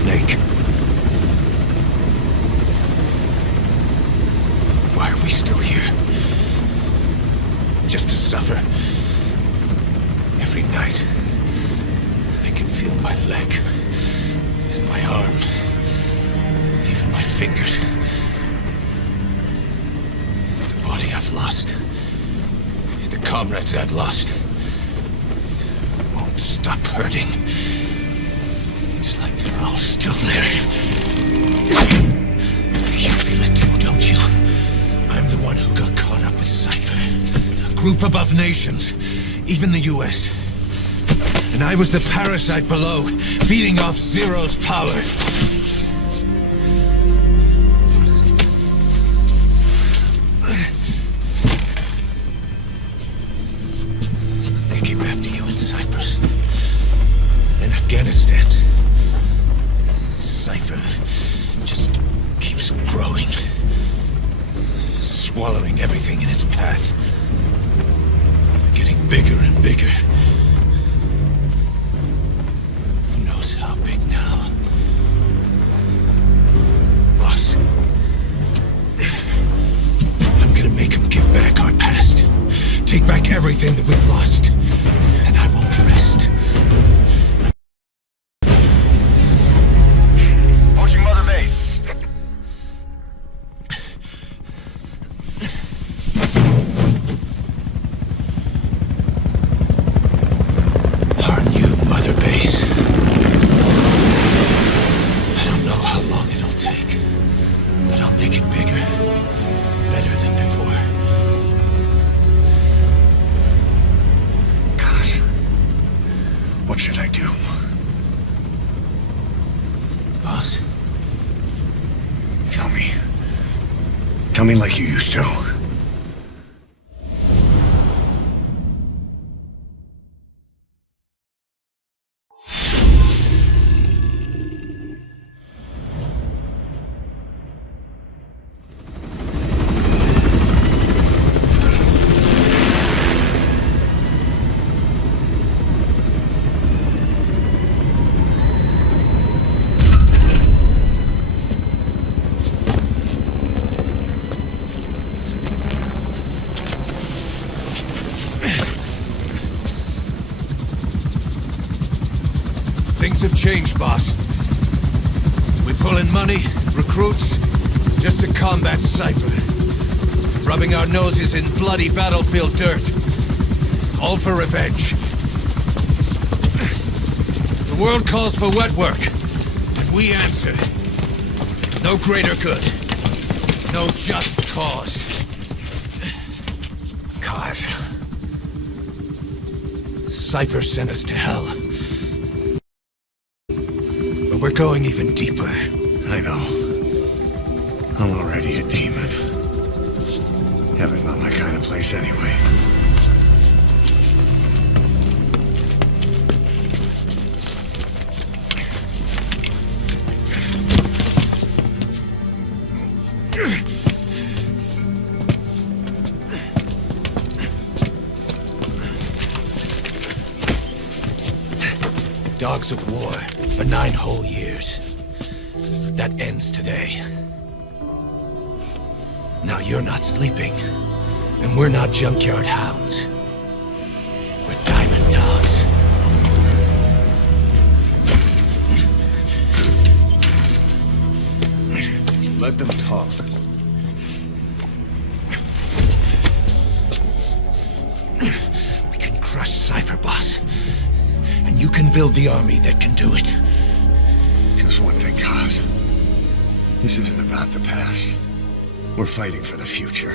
snake. Why are we still here? Just to suffer. Every night, I can feel my leg, and my arm, even my fingers. The body I've lost, the comrades I've lost, won't stop hurting. It's like they're all still there. You feel it too, don't you? I'm the one who got caught up with Cypher. A group above nations, even the US. And I was the parasite below, feeding off Zero's power. They came after you in Cyprus, then Afghanistan. Cypher just keeps growing, swallowing everything in its path, getting bigger and bigger. Who knows how big now? Boss, I'm gonna make him give back our past, take back everything that we've lost, and I won't rest. Approaching Mother Base. Our new Mother Base. I don't know how long it'll take, but I'll make it bigger, better than before. Gosh, what should I do? Boss, Tell me. Tell me like you used to. things have changed, boss. We pull in money, recruits, just to combat Cypher. Rubbing our noses in bloody battlefield dirt. All for revenge. The world calls for wet work, and we answer. No greater good. No just cause. Cause? Cypher sent us to hell. But we're going even deeper. I know. I'm already a demon. Heaven's not my kind of place anyway. Dogs of war for 9 whole years. That ends today. Now you're not sleeping, and we're not junkyard hounds. We're diamond dogs. Let them talk. We can crush Cypher, boss. And you can build the army that can do it. Just one thing, Kaz. This isn't about the past. We're fighting for the future.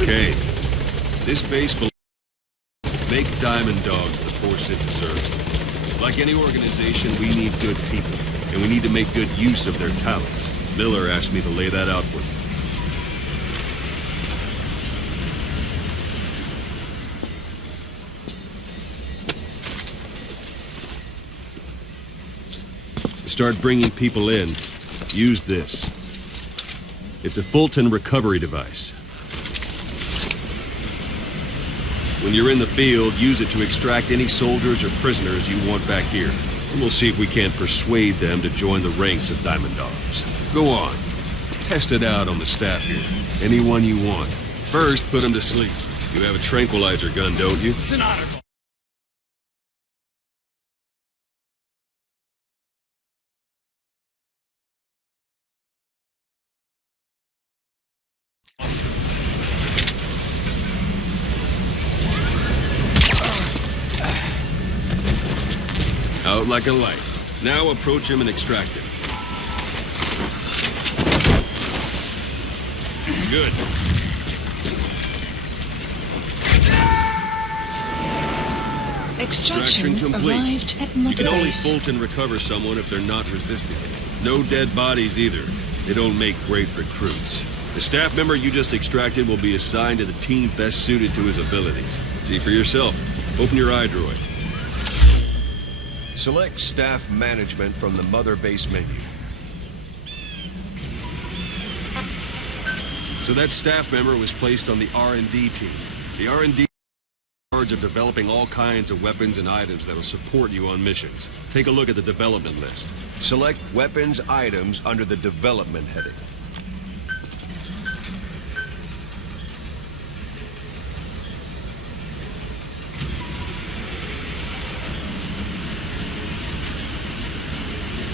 Okay. This base Make Diamond Dogs the force it deserves. Like any organization, we need good people, and we need to make good use of their talents. Miller asked me to lay that out for you. To start bringing people in, use this. It's a Fulton recovery device. When you're in the field, use it to extract any soldiers or prisoners you want back here. And we'll see if we can't persuade them to join the ranks of Diamond Dogs. Go on. Test it out on the staff here. Anyone you want. First, put them to sleep. You have a tranquilizer gun, don't you? It's an honor. Out like a light. Now approach him and extract him. Good. Extraction complete. arrived at You Mother can only Base. Fulton recover someone if they're not resisting it. No dead bodies either. They don't make great recruits. The staff member you just extracted will be assigned to the team best suited to his abilities. See for yourself. Open your iDroid. Select staff management from the Mother Base menu. So that staff member was placed on the R&D team. The R&D is in charge of developing all kinds of weapons and items that'll support you on missions. Take a look at the development list. Select weapons items under the development heading.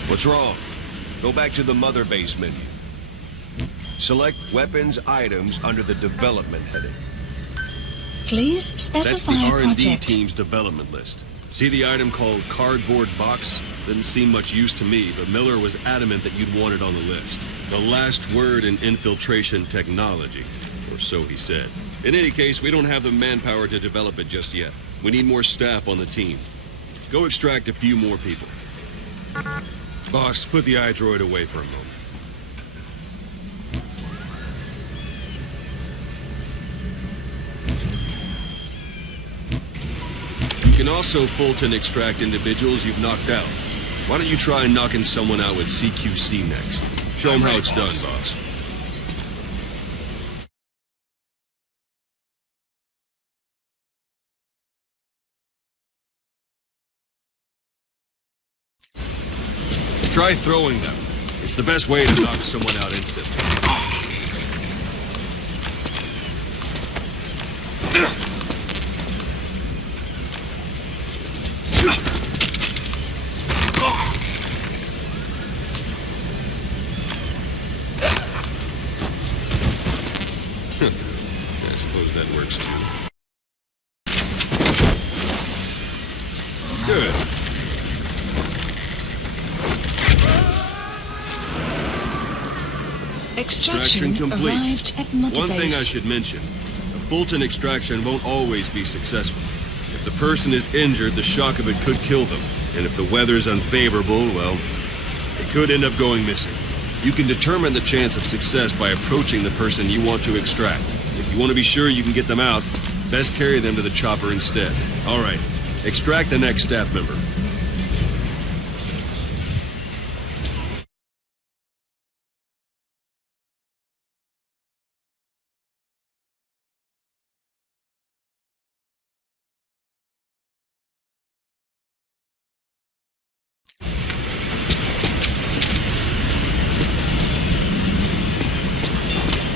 What's wrong? Go back to the Mother Base menu. Select weapons items under the development heading. Please That's the specify R&D project. team's development list. See the item called cardboard box? Didn't seem much use to me, but Miller was adamant that you'd want it on the list. The last word in infiltration technology, or so he said. In any case, we don't have the manpower to develop it just yet. We need more staff on the team. Go extract a few more people. Boss, put the iDroid away for a moment. You can also Fulton extract individuals you've knocked out. Why don't you try knocking someone out with CQC next? Show them how it's done, boss. Try throwing them. It's the best way to knock someone out instantly. I suppose that works too. Good. Extraction complete. arrived at Mother One Base. thing I should mention, a Fulton extraction won't always be successful. If the person is injured, the shock of it could kill them. And if the weather's unfavorable, well, it could end up going missing. You can determine the chance of success by approaching the person you want to extract. If you want to be sure you can get them out, best carry them to the chopper instead. All right, extract the next staff member.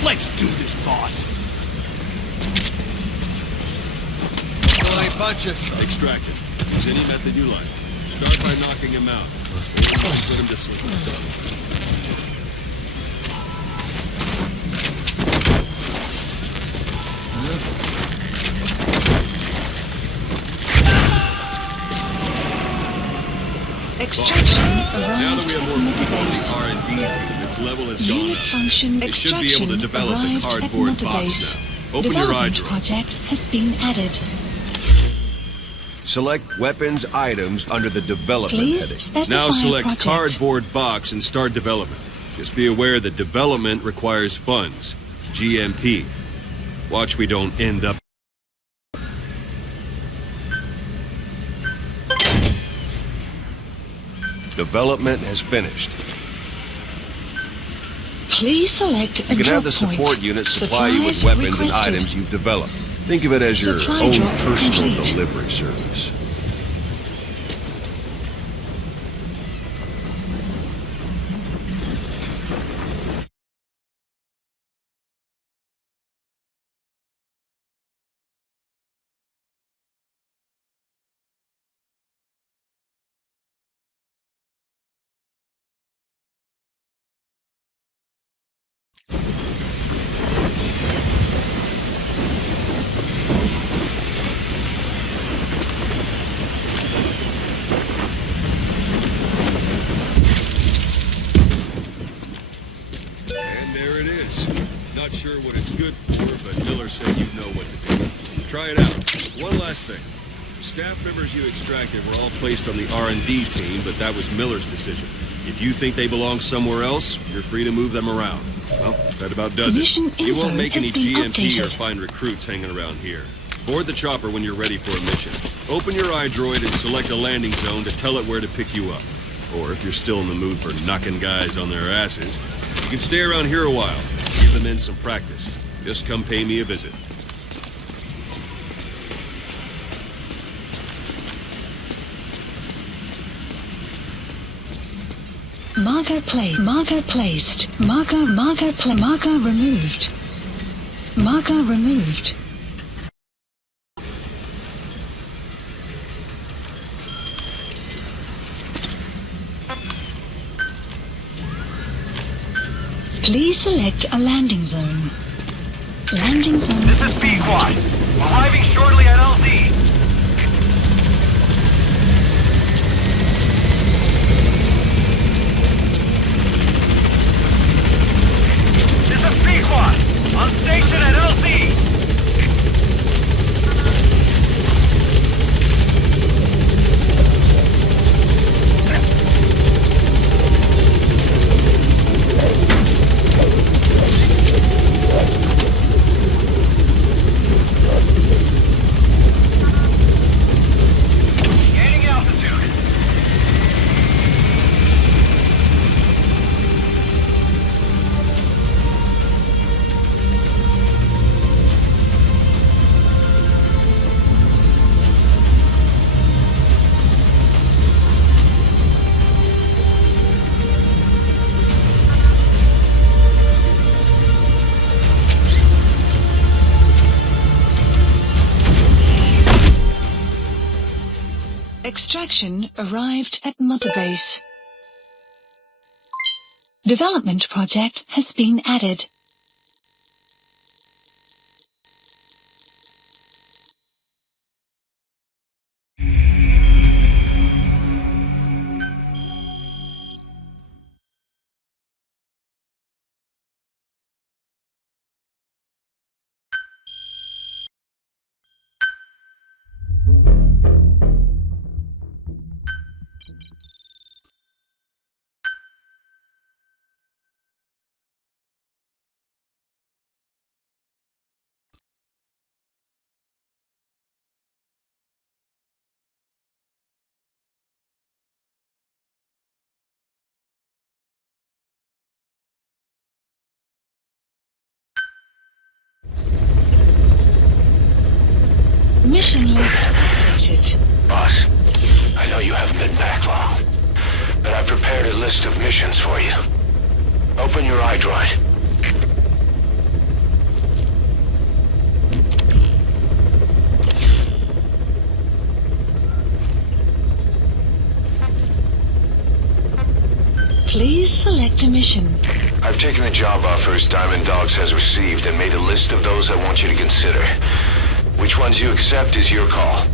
Let's do this, boss. Bunches. Extract it. Use any method you like. Start by knocking him out. Or put him to sleep. Extraction Now that arrived we have at more Mother people on Base. the R&D team, its level has gone Unit up. function They should be able to extraction develop the arrived at cardboard Mother box Base. now. Open your Development iDroid. project has been added. Select weapons items under the development Please heading. specify Now a select project. cardboard box and start development. Just be aware that development requires funds. GMP. Watch we don't end up... Development has finished. Please select a You can drop have the support point. unit supply you with Supplies weapons and requested. items you've developed. Think of it as your Supply own drop personal complete. delivery service. And there it is. Not sure what it's good for, but Miller said you'd know what to do. Try it out. One last thing. Staff members you extracted were all placed on the R&D team, but that was Miller's decision. If you think they belong somewhere else, you're free to move them around. Well, that about does Mission it. You won't info make any has been GMP or updated. find recruits hanging around here. Board the chopper when you're ready for a mission. Open your iDroid and select a landing zone to tell it where to pick you up. Or if you're still in the mood for knocking guys on their asses, you can stay around here a while. Give the men some practice. Just come pay me a visit. Marker placed. Marker placed. Marker removed. Marker removed. Please select a landing zone. Landing zone. This is B-Quad. Arriving shortly at LZ. This is B-Quad. On station at LZ. Gaining altitude. Extraction arrived at Mother Base. Development project has been added. Mission list updated. Boss, I know you haven't been back long, but I've prepared a list of missions for you. Open your iDroid. Please select a mission. I've taken the job offers Diamond Dogs has received and made a list of those I want you to consider. Which ones you accept is your call.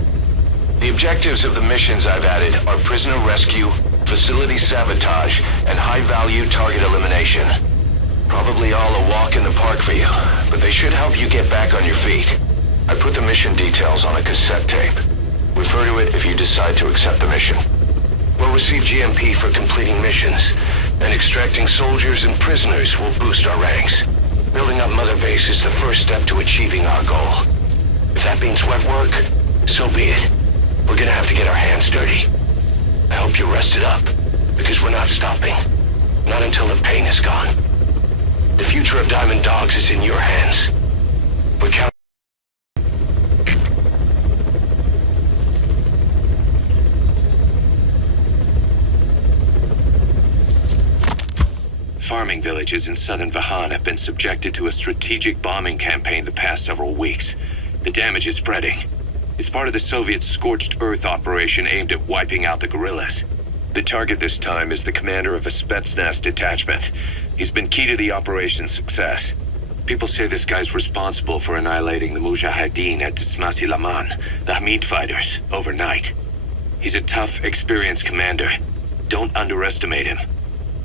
The objectives of the missions I've added are prisoner rescue, facility sabotage, and high-value target elimination. Probably all a walk in the park for you, but they should help you get back on your feet. I put the mission details on a cassette tape. Refer to it if you decide to accept the mission. We'll receive GMP for completing missions, and extracting soldiers and prisoners will boost our ranks. Building up Mother Base is the first step to achieving our goal. If that means wet work, so be it. We're gonna have to get our hands dirty. I hope you're rested up, because we're not stopping. Not until the pain is gone. The future of Diamond Dogs is in your hands. We're counting. Farming villages in southern Vahan have been subjected to a strategic bombing campaign the past several weeks. The damage is spreading. It's part of the Soviet Scorched Earth operation aimed at wiping out the guerrillas. The target this time is the commander of a Spetsnaz detachment. He's been key to the operation's success. People say this guy's responsible for annihilating the Mujahideen at Tismasi Laman, the Hamid fighters, overnight. He's a tough, experienced commander. Don't underestimate him.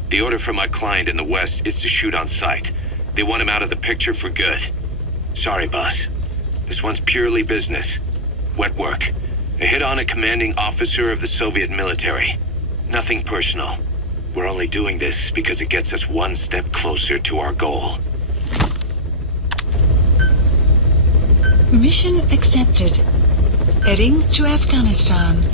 The order from my client in the west is to shoot on sight. They want him out of the picture for good. Sorry, boss. This one's purely business. Wet work. A hit on a commanding officer of the Soviet military. Nothing personal. We're only doing this because it gets us one step closer to our goal. Mission accepted. Heading to Afghanistan.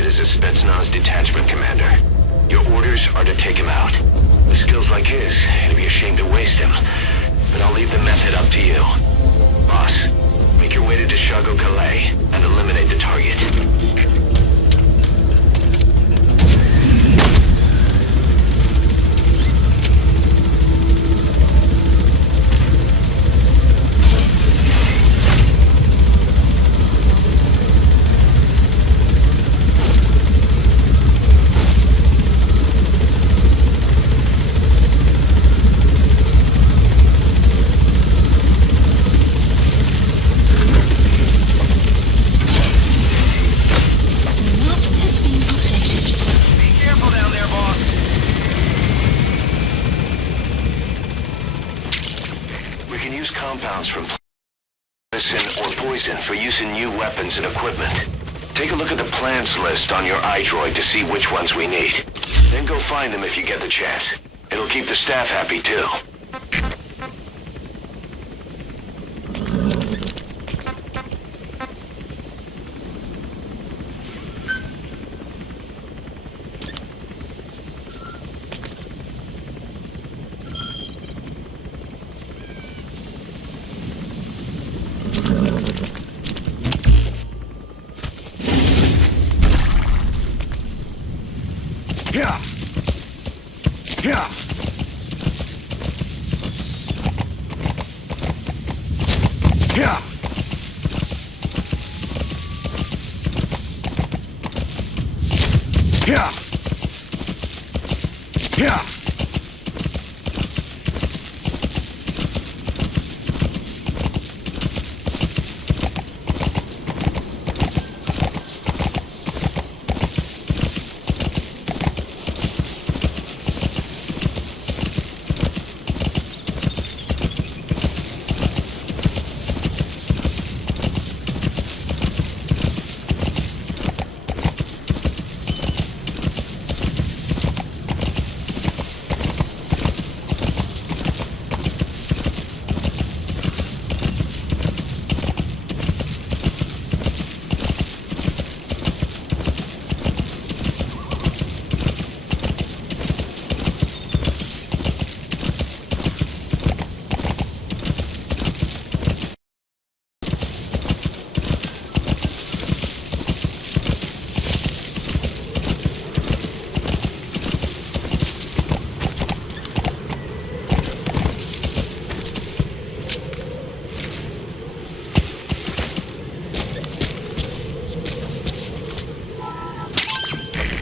Is a Spetsnaz detachment commander. Your orders are to take him out. With skills like his, it'd be a shame to waste him. But I'll leave the method up to you. Boss, make your way to Dishago Calais and eliminate the target. Compounds from medicine or poison for use in new weapons and equipment. Take a look at the plans list on your iDroid to see which ones we need. Then go find them if you get the chance. It'll keep the staff happy too. Yeah. Yeah. Yeah. Yeah. Yeah.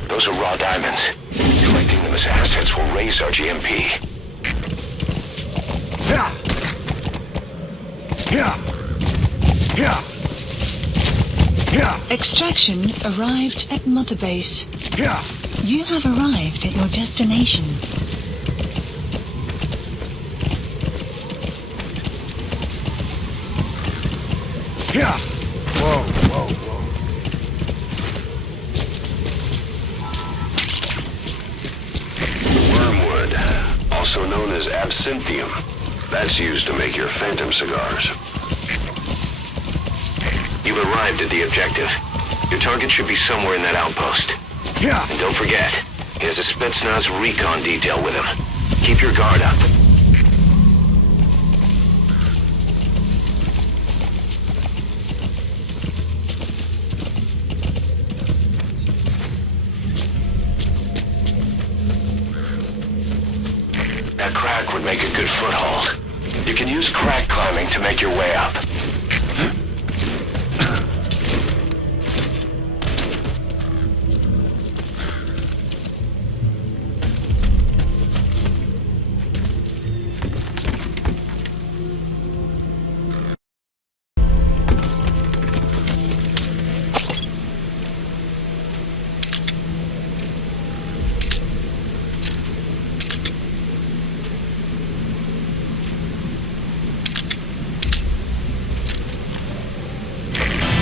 Those are raw diamonds. Collecting them as assets will raise our GMP. Yeah. Yeah. Yeah. Yeah. Extraction arrived at Mother Base. Yeah. You have arrived at your destination. Yeah. Whoa, whoa, whoa. Wormwood, also known as absinthium. That's used to make your phantom cigars. You've arrived at the objective. Your target should be somewhere in that outpost. Yeah. And don't forget, he has a Spetsnaz recon detail with him. Keep your guard up. That crack would make a good foothold. You can use crack climbing to make your way up.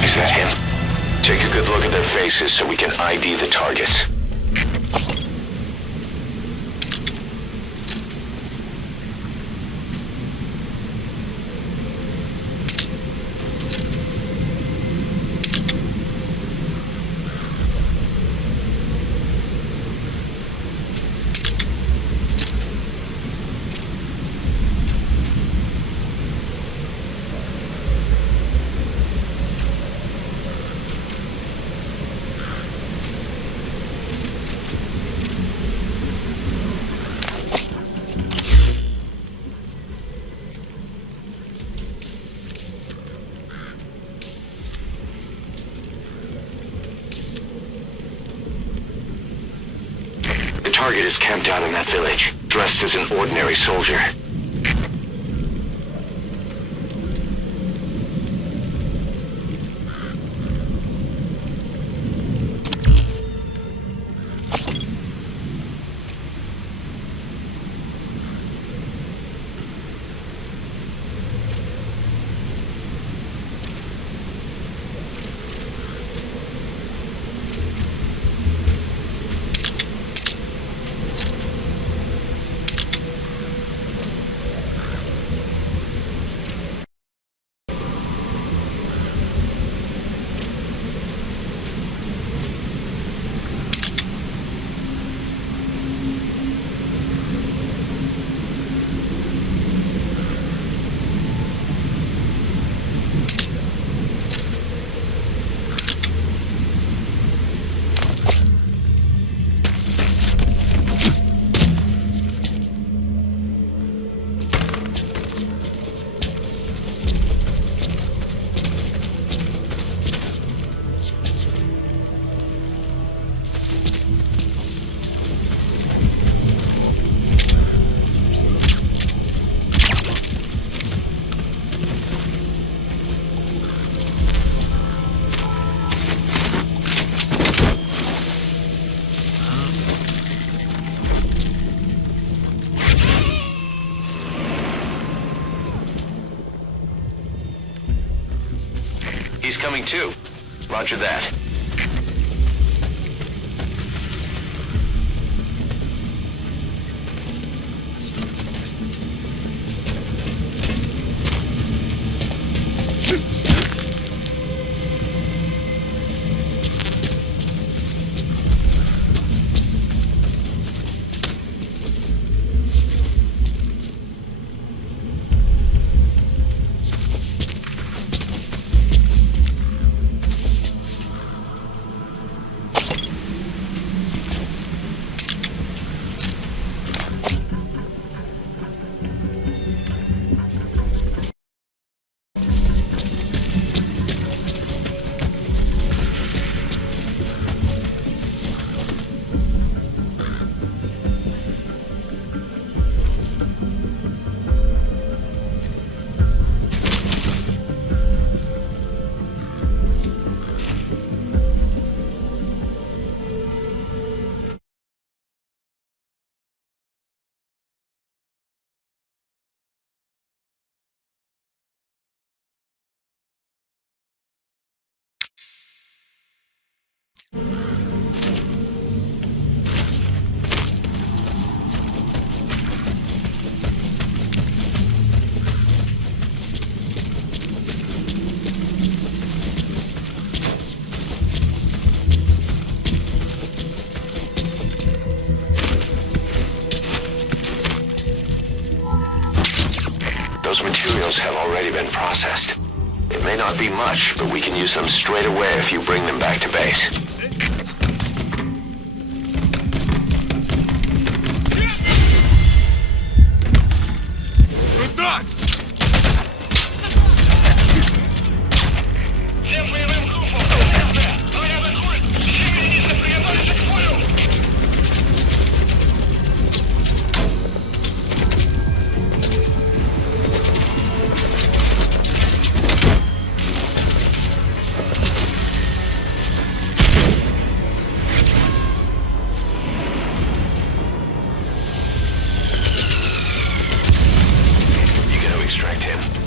Is that him? Take a good look at their faces so we can ID the targets. The target is camped out in that village, dressed as an ordinary soldier. He's coming too. Roger that. materials have already been processed. It may not be much, but we can use them straight away if you bring them back to base. Extract him.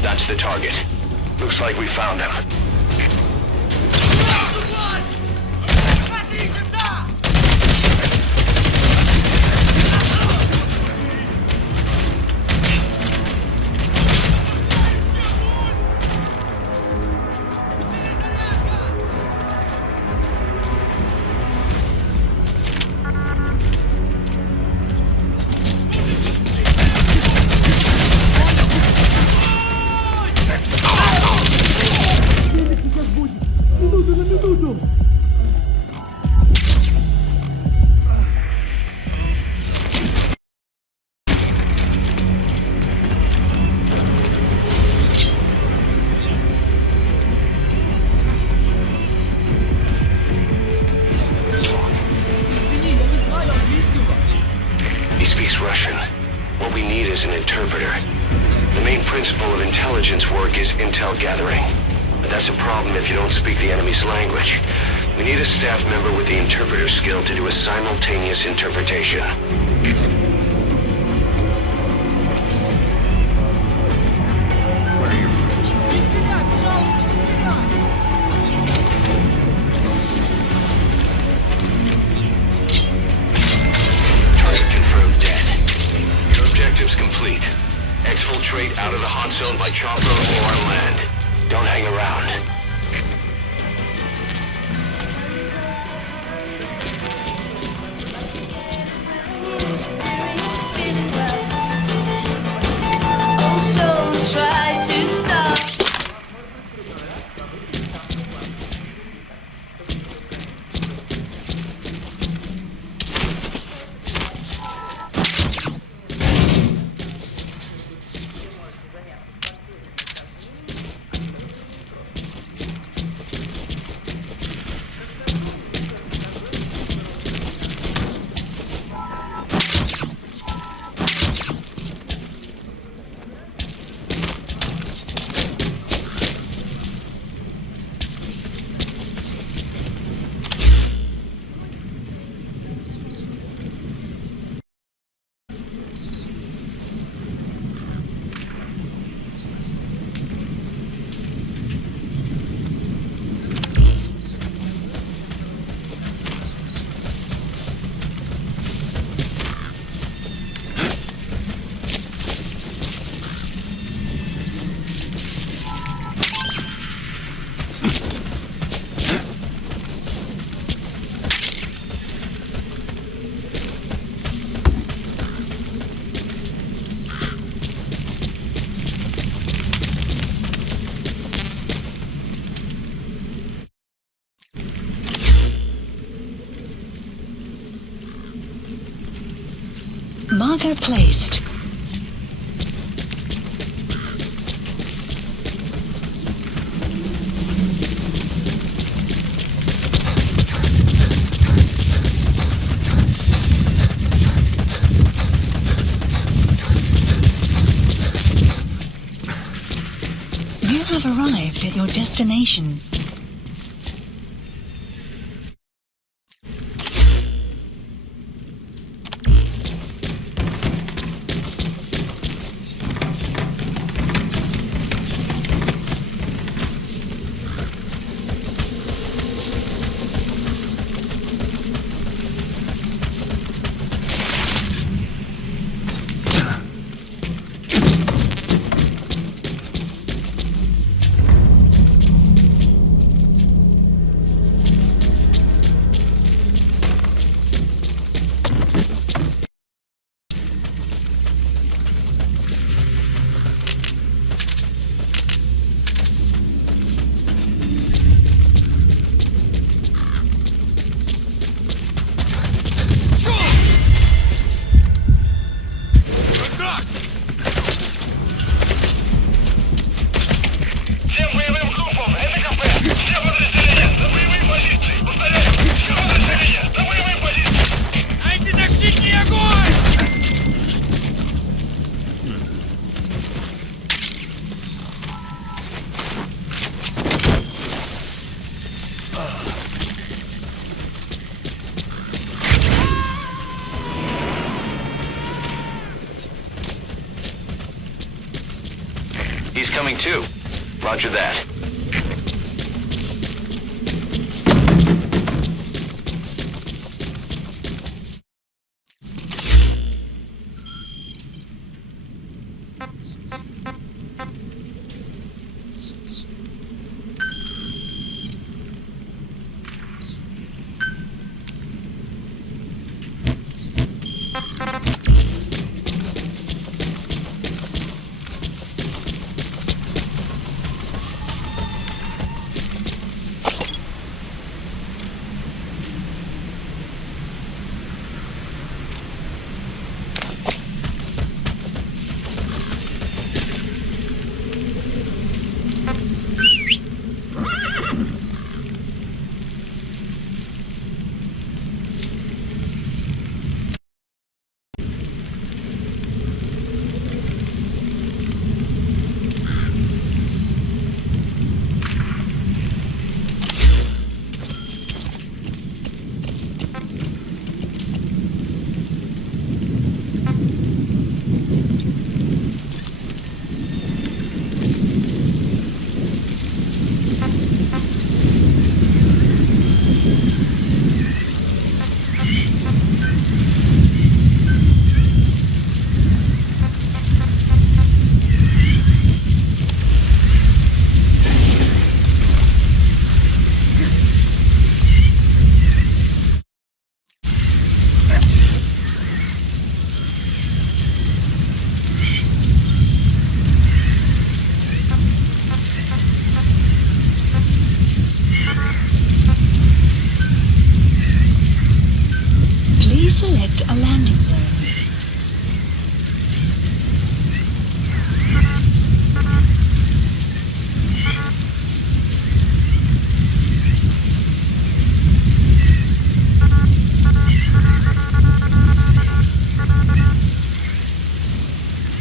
That's the target. Looks like we found him. He speaks Russian. What we need is an interpreter. The main principle of intelligence work is intel gathering. But that's a problem if you don't speak the enemy's language. We need a staff member with the interpreter skill to do a simultaneous interpretation. Where are your friends? Target confirmed dead. Your objective's complete. Exfiltrate out of the hot zone by chopper or on land. Don't hang around. Don't try to stop. Marker placed. You have arrived at your destination. too. Roger that. Select a landing zone.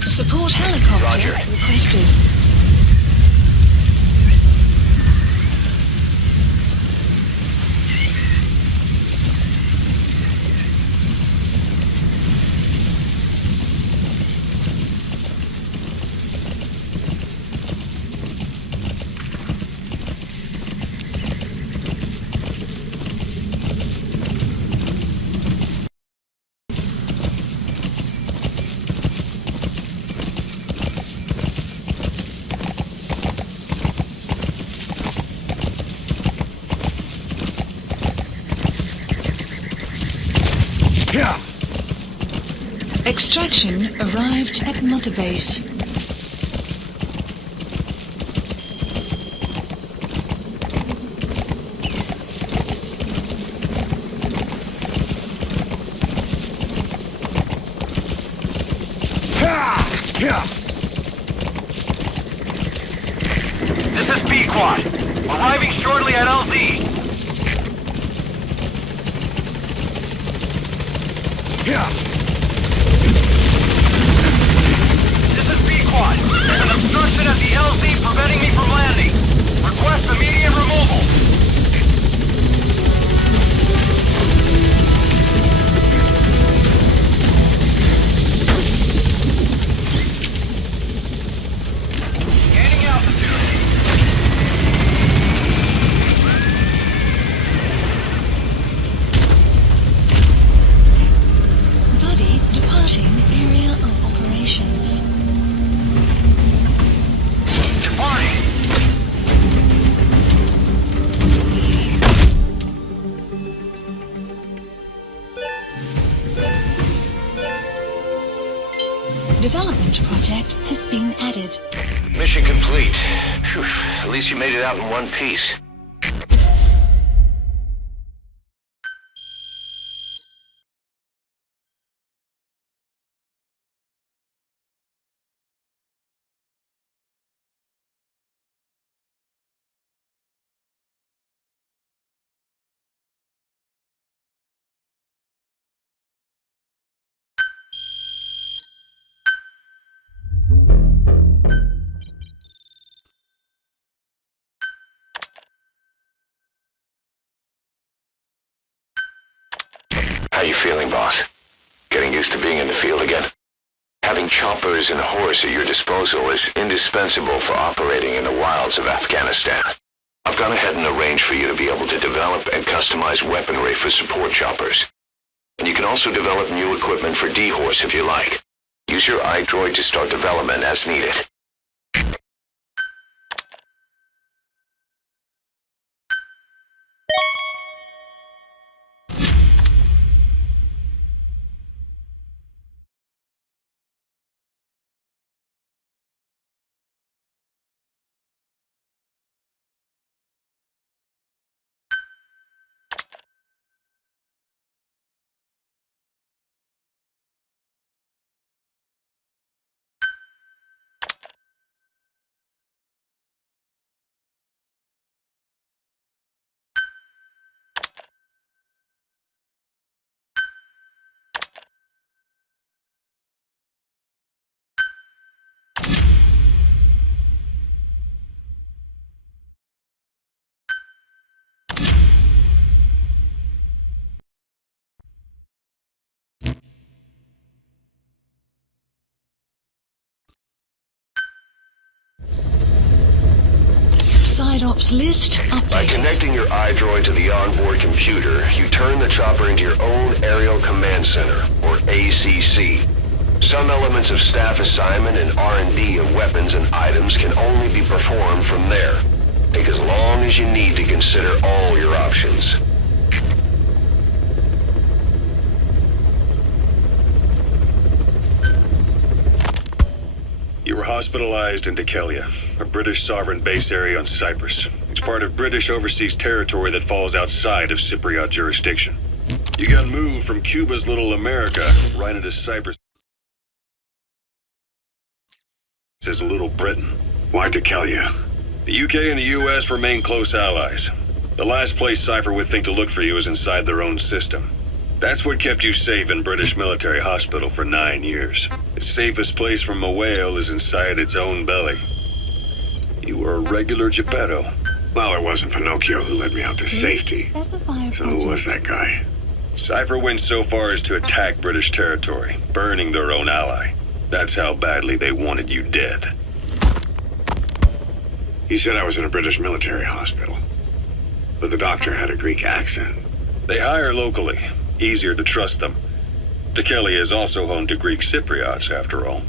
Support helicopter Roger. requested. Extraction arrived at Mother Base. This is B-Quad. Arriving shortly at LZ. This is B-Quad. There's an obstruction at the LZ preventing me from landing. Request immediate removal. Gaining altitude. Buddy departing area of operations. Departing. Development project has been added. Mission complete. Phew, at least you made it out in one piece. How you feeling, boss? Getting used to being in the field again? Having choppers and a horse at your disposal is indispensable for operating in the wilds of Afghanistan. I've gone ahead and arranged for you to be able to develop and customize weaponry for support choppers. And you can also develop new equipment for D-Horse if you like. Use your iDroid to start development as needed. Side ops list updated. By connecting your iDroid to the onboard computer, you turn the chopper into your own Aerial Command Center, or ACC. Some elements of staff assignment and R&D of weapons and items can only be performed from there. Take as long as you need to consider all your options. You were hospitalized in Dekelia, a British sovereign base area on Cyprus. It's part of British overseas territory that falls outside of Cypriot jurisdiction. You got moved from Cuba's Little America right into Cyprus as Little Britain. Why Dekelia? The UK and the US remain close allies. The last place Cypher would think to look for you is inside their own system. That's what kept you safe in British military hospital for 9 years. The safest place from a whale is inside its own belly. You were a regular Geppetto. Well, it wasn't Pinocchio who led me out to safety. So who was that guy? Cypher went so far as to attack British territory, burning their own ally. That's how badly they wanted you dead. He said I was in a British military hospital, but the doctor had a Greek accent. They hire locally. Easier to trust them. Dekelia is also home to Greek Cypriots, after all.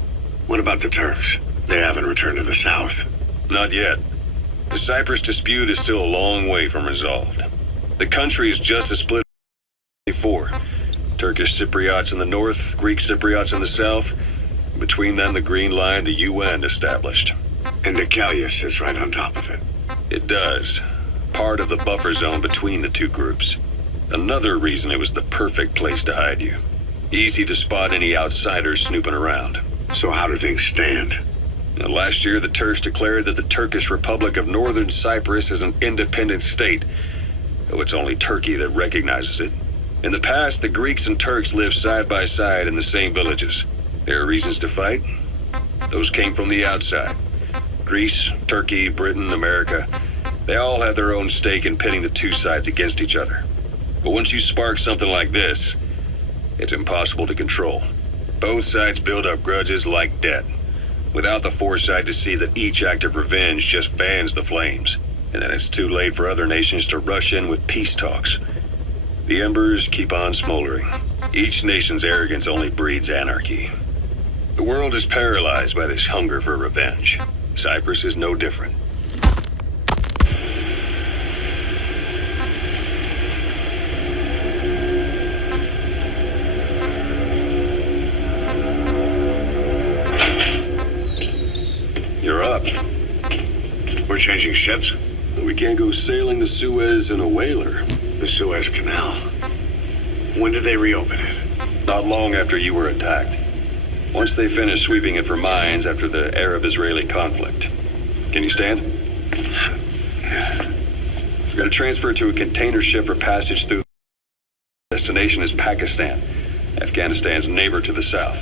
What about the Turks? They haven't returned to the south. Not yet. The Cyprus dispute is still a long way from resolved. The country is just as split as before. Turkish Cypriots in the north, Greek Cypriots in the south. Between them, the Green Line, the UN established. And Dekelia sits right on top of it. It does. Part of the buffer zone between the two groups. Another reason it was the perfect place to hide you. Easy to spot any outsiders snooping around. So how do things stand? Now, last year, the Turks declared that the Turkish Republic of Northern Cyprus is an independent state, though it's only Turkey that recognizes it. In the past, the Greeks and Turks lived side by side in the same villages. There are reasons to fight. Those came from the outside. Greece, Turkey, Britain, America, they all had their own stake in pitting the two sides against each other. But once you spark something like this, it's impossible to control. Both sides build up grudges like debt, without the foresight to see that each act of revenge just fans the flames, and then it's too late for other nations to rush in with peace talks. The embers keep on smoldering. Each nation's arrogance only breeds anarchy. The world is paralyzed by this hunger for revenge. Cyprus is no different. You're up. We're changing ships? We can't go sailing the Suez in a whaler. The Suez Canal. When did they reopen it? Not long after you were attacked. Once they finished sweeping it for mines after the Arab-Israeli conflict. Can you stand? We've got to transfer to a container ship for passage through. Destination is Pakistan, Afghanistan's neighbor to the south.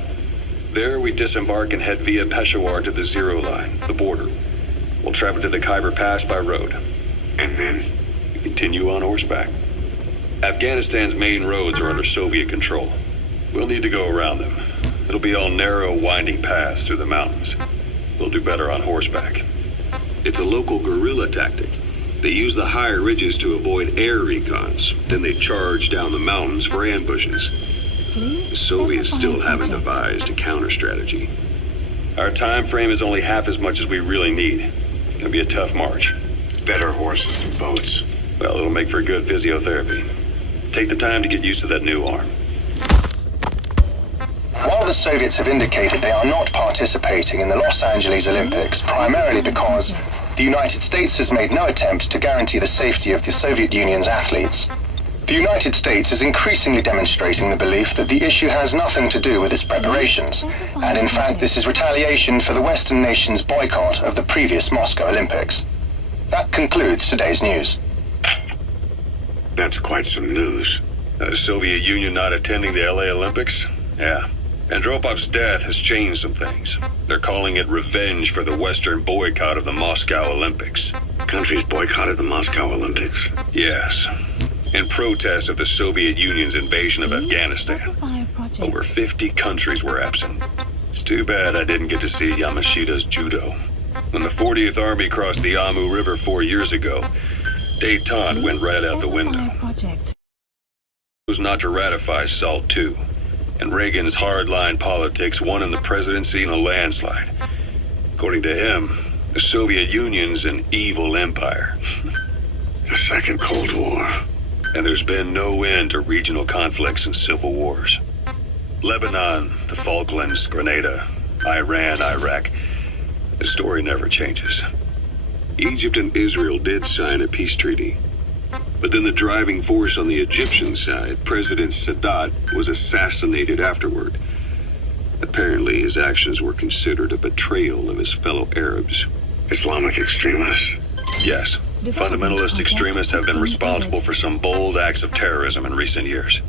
There, we disembark and head via Peshawar to the Zero Line, the border. We'll travel to the Khyber Pass by road. And then? We continue on horseback. Afghanistan's main roads are under Soviet control. We'll need to go around them. It'll be all narrow, winding paths through the mountains. We'll do better on horseback. It's a local guerrilla tactic. They use the higher ridges to avoid air recons. Then they charge down the mountains for ambushes. The Soviets still haven't devised a counter strategy. Our time frame is only half as much as we really need. It'll be a tough march. Better horses and boats. Well, it'll make for good physiotherapy. Take the time to get used to that new arm. While the Soviets have indicated they are not participating in the Los Angeles Olympics, primarily because the United States has made no attempt to guarantee the safety of the Soviet Union's athletes, the United States is increasingly demonstrating the belief that the issue has nothing to do with its preparations, and in fact this is retaliation for the Western nations' boycott of the previous Moscow Olympics. That concludes today's news. That's quite some news. The Soviet Union not attending the LA Olympics? Yeah. Andropov's death has changed some things. They're calling it revenge for the Western boycott of the Moscow Olympics. Countries boycotted the Moscow Olympics? Yes. In protest of the Soviet Union's invasion of Afghanistan. Over 50 countries were absent. It's too bad I didn't get to see Yamashita's judo. When the 40th Army crossed the Amu River 4 years ago, détente went right out the window. Was not to ratify SALT II, and Reagan's hardline politics won him the presidency in a landslide. According to him, the Soviet Union's an evil empire. The Second Cold War. And there's been no end to regional conflicts and civil wars. Lebanon, the Falklands, Grenada, Iran, Iraq. The story never changes. Egypt and Israel did sign a peace treaty. But then the driving force on the Egyptian side, President Sadat, was assassinated afterward. Apparently his actions were considered a betrayal of his fellow Arabs. Islamic extremists? Yes. Fundamentalist extremists have been responsible for some bold acts of terrorism in recent years.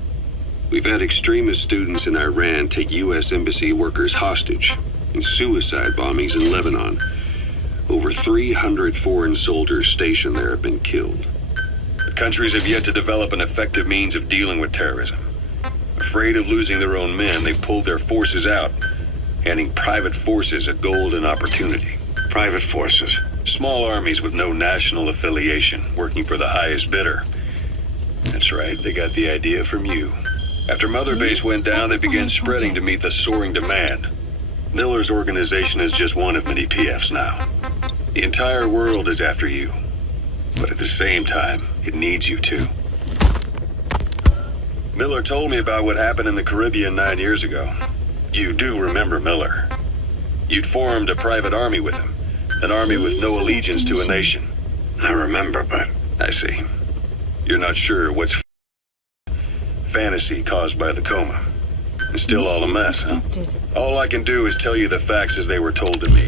We've had extremist students in Iran take U.S. embassy workers hostage, and suicide bombings in Lebanon. Over 300 foreign soldiers stationed there have been killed. The countries have yet to develop an effective means of dealing with terrorism. Afraid of losing their own men, they've pulled their forces out, handing private forces a golden opportunity. Private forces? Small armies with no national affiliation, working for the highest bidder. That's right, they got the idea from you. After Mother Base went down, they began spreading to meet the soaring demand. Miller's organization is just one of many PFs now. The entire world is after you. But at the same time, it needs you too. Miller told me about what happened in the Caribbean 9 years ago. You do remember Miller. You'd formed a private army with him. An army with no allegiance to a nation. I remember, but... I see. You're not sure what's fantasy caused by the coma. It's still all a mess, huh? All I can do is tell you the facts as they were told to me.